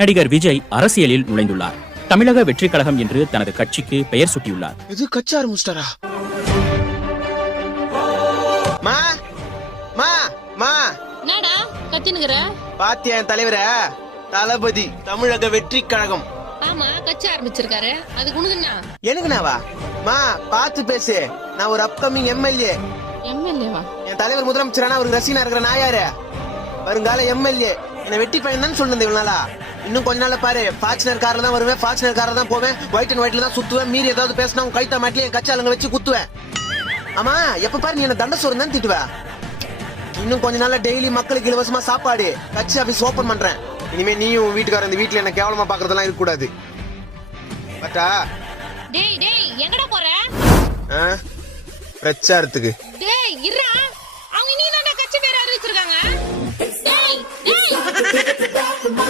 நடிகர் விஜய் அரசியலில் நுழைந்துள்ளார். தமிழக வெற்றி கழகம் என்று தனது கட்சிக்கு பெயர் சூட்டியுள்ளார். இது கட்சி ஆரம்பிச்சிட்டாரா? மா மா மா என்னடா கத்தினுக்குற? பாத்தியா என் தலைவர தளபதி தமிழக வெற்றி கழகம். ஆமா கட்சி ஆரம்பிச்சிருக்காரு, அதுக்கு உனக்குன்னா? எனக்கு நாவா? மா பாத்து பேசு, நான் ஒரு அப்கமிங் எம்எல்ஏ. எம்எல்ஏவா? என் தலைவர் முதலமைச்சரானா அவருக்கு ரசிகனா இருக்கிற நான் யாரு? வருங்கால எம்எல்ஏ. என்ன வெட்டி பையன் தான் சொல்லுது இவ்வளவு நாளா. இன்னும் கொஞ்ச நாள்ல பாரு, ஃபார்ச்சுனர் கார்ல தான் வருவேன், ஃபார்ச்சுனர் கார்ல தான் போவேன், ஒயிட் அண்ட் ஒயிட்ல தான் சுத்துவேன். மீறி ஏதாவது பேசினா உன் கைத்தா மாட்டில என் கட்சி ஆளுங்க வச்சு குத்துவேன். ஆமா எப்ப பாரு நீ என்ன தண்ட சோறு தான் திட்டுவ. இன்னும் கொஞ்ச நாள்ல டெய்லி மக்களுக்கு இலவசமா சாப்பாடு, கட்சி ஆபீஸ் ஓபன் பண்றேன். இனிமே நீயும் வீட்டுக்கார இந்த வீட்டுல என்ன கேவலமா பாக்குறதெல்லாம் இருக்க கூடாது. பட்டா டேய் டேய் எங்கடா போற? பிரச்சாரத்துக்கு. டேய் இருடா, அவங்க நீ தான கட்சி பேர் அறிவிச்சிருக்காங்க. டேய் டேய்